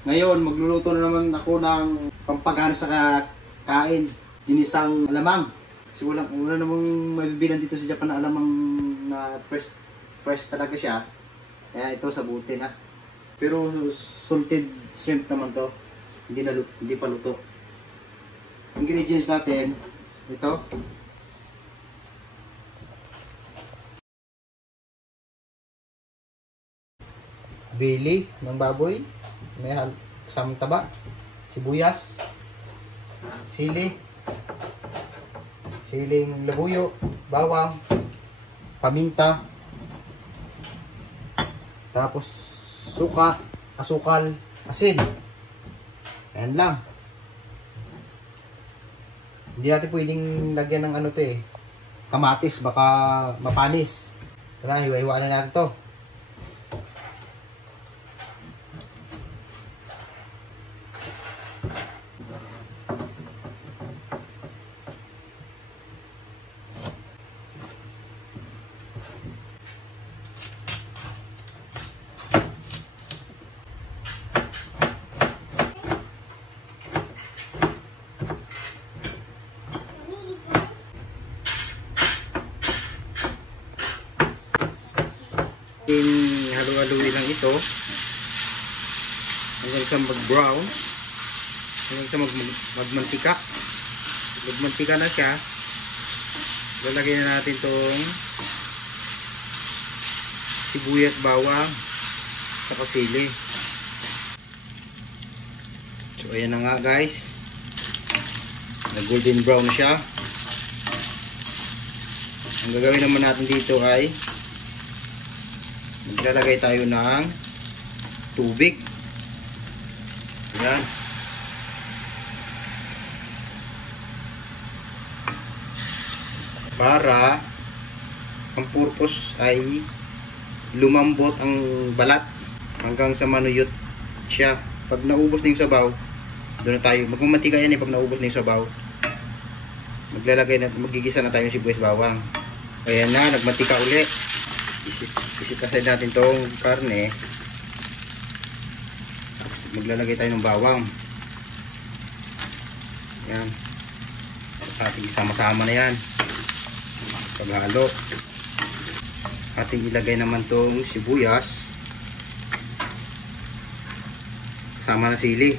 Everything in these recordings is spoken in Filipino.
Ngayon, magluluto na naman ako ng pampagana sa kain, ginisang alamang. Kasi wala namang mabibilan dito sa Japan na alamang na fresh talaga siya. Kaya ito sabuti na. Pero salted shrimp naman to. Hindi pa luto. Ingredients natin, ito. Bili ng baboy. May kasamang taba, sibuyas, siling labuyo, bawang, paminta, tapos suka, asukal, asin. Ayan lang. Hindi natin pwedeng lagyan ng ano to eh, kamatis, baka mapanis. Tara, hiwa-hiwa na natin to. Halu-haluin lang ito hanggang sa mag-brown, hanggang sa magmantika. Magmantika na siya, lalagyan na natin itong sibuyas, bawang sa sili. So ayan na nga guys, na golden brown na siya. Ang gagawin naman natin dito ay maglalagay tayo ng tubig. Ayan. Para ang purpose ay lumambot ang balat hanggang sa manuyot siya. Pag naubos na yung sabaw, doon na tayo. Magmamantika yan eh pag naubos na yung sabaw. Magigisa na tayo ng sibuyas, bawang. Ayan na, nagmantika ulit. Isipasay natin tong karne. Maglalagay tayo ng bawang. Yan. Ating isama-sama na yan. Paghalo. Ating ilagay naman tong sibuyas. Kasama na sili.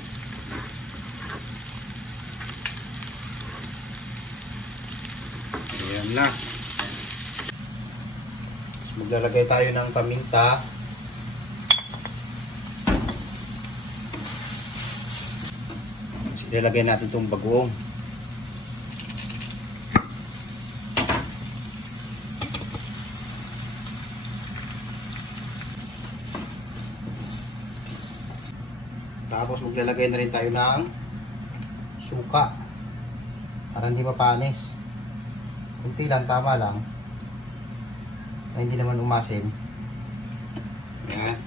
Ayan na. Maglalagay tayo ng paminta. Ilalagay natin itong bagoong. Tapos maglalagay na rin tayo ng suka para hindi mapanis. Kunti lang, tama lang. Na hindi naman umasim. Yan.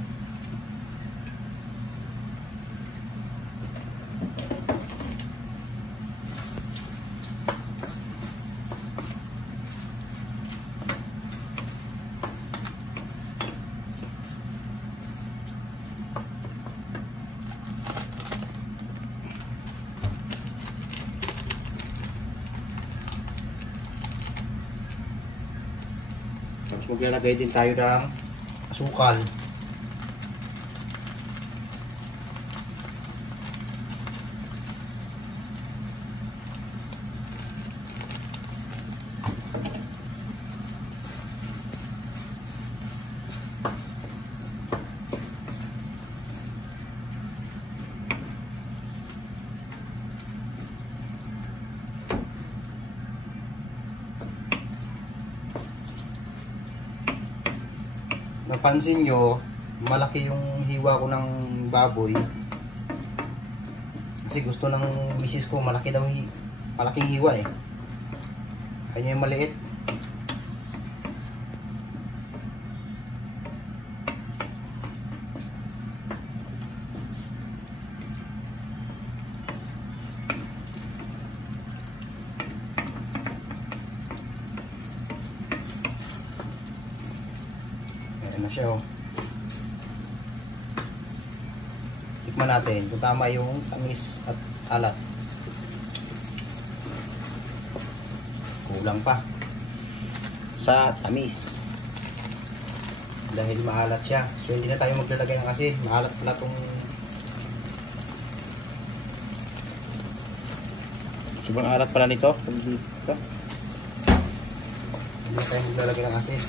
Tapos maglalagay din tayo ng asukal. Napansin nyo, malaki yung hiwa ko ng baboy. Kasi gusto ng misis ko, malaki daw malaking hiwa eh. Kanya yung maliit. Ayan na siya oh. Tikman natin kung tama yung tamis at alat. Kulang pa sa tamis dahil maalat siya. So hindi na tayo maglalagay ng asin. Maalat pala itong sobrang alat pala nito. Hindi na tayo maglalagay ng asin.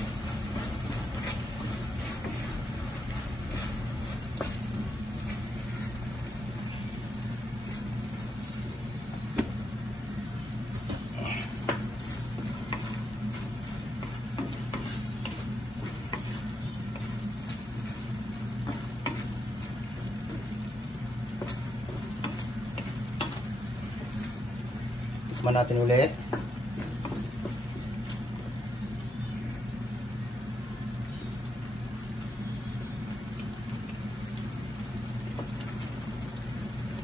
Tikman natin ulit.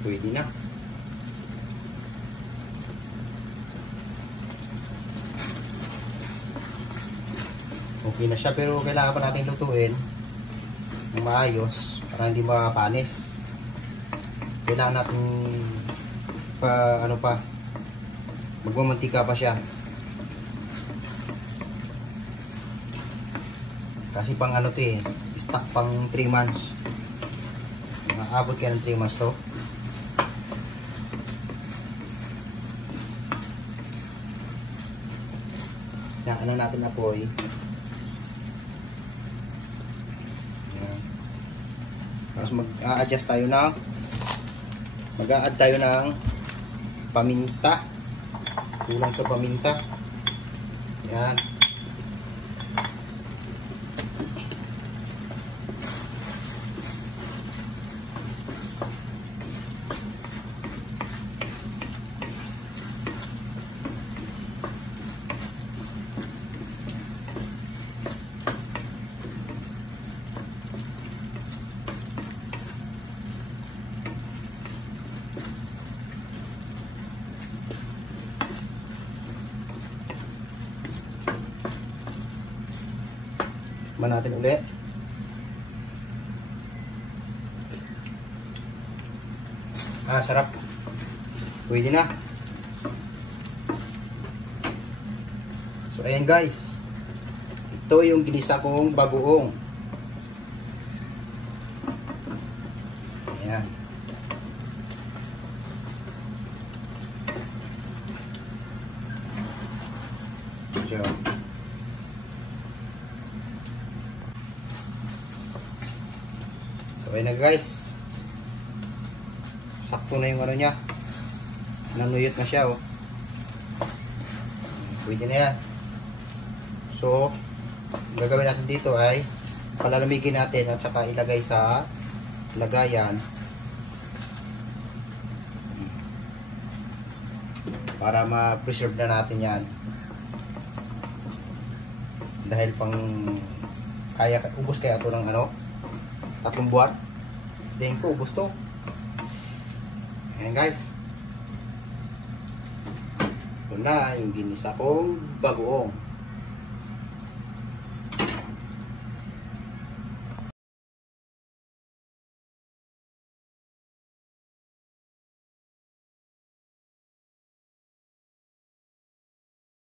Pwede na. Okay na siya, pero kailangan pa natin lutuin ng maayos para hindi mapanis. Kailangan natin magmamantika pa siya. Kasi pang ano to eh, stock pang 3 months. Nakaabot kaya ng 3 months to. Ano natin na po eh. Tapos mag-a-adjust tayo ng mag-a-add tayo ng paminta. Kulang sa paminta. Yan. Tikman natin ulit. Sarap. Pwede na. So ayan guys, ito yung ginisa kong bagoong. Ayan. So okay na guys, sakto na yung ano niya, nanuyot na siya oh. Pwede na yan. So gagawin natin dito ay palalamigin natin at saka ilagay sa lagayan para ma-preserve na natin yan, dahil pang kaya ubos kaya ito ng ano 3 buwan. Tingin ko, ubos to. Ayan guys. Ito na yung ginisa kong bagoong.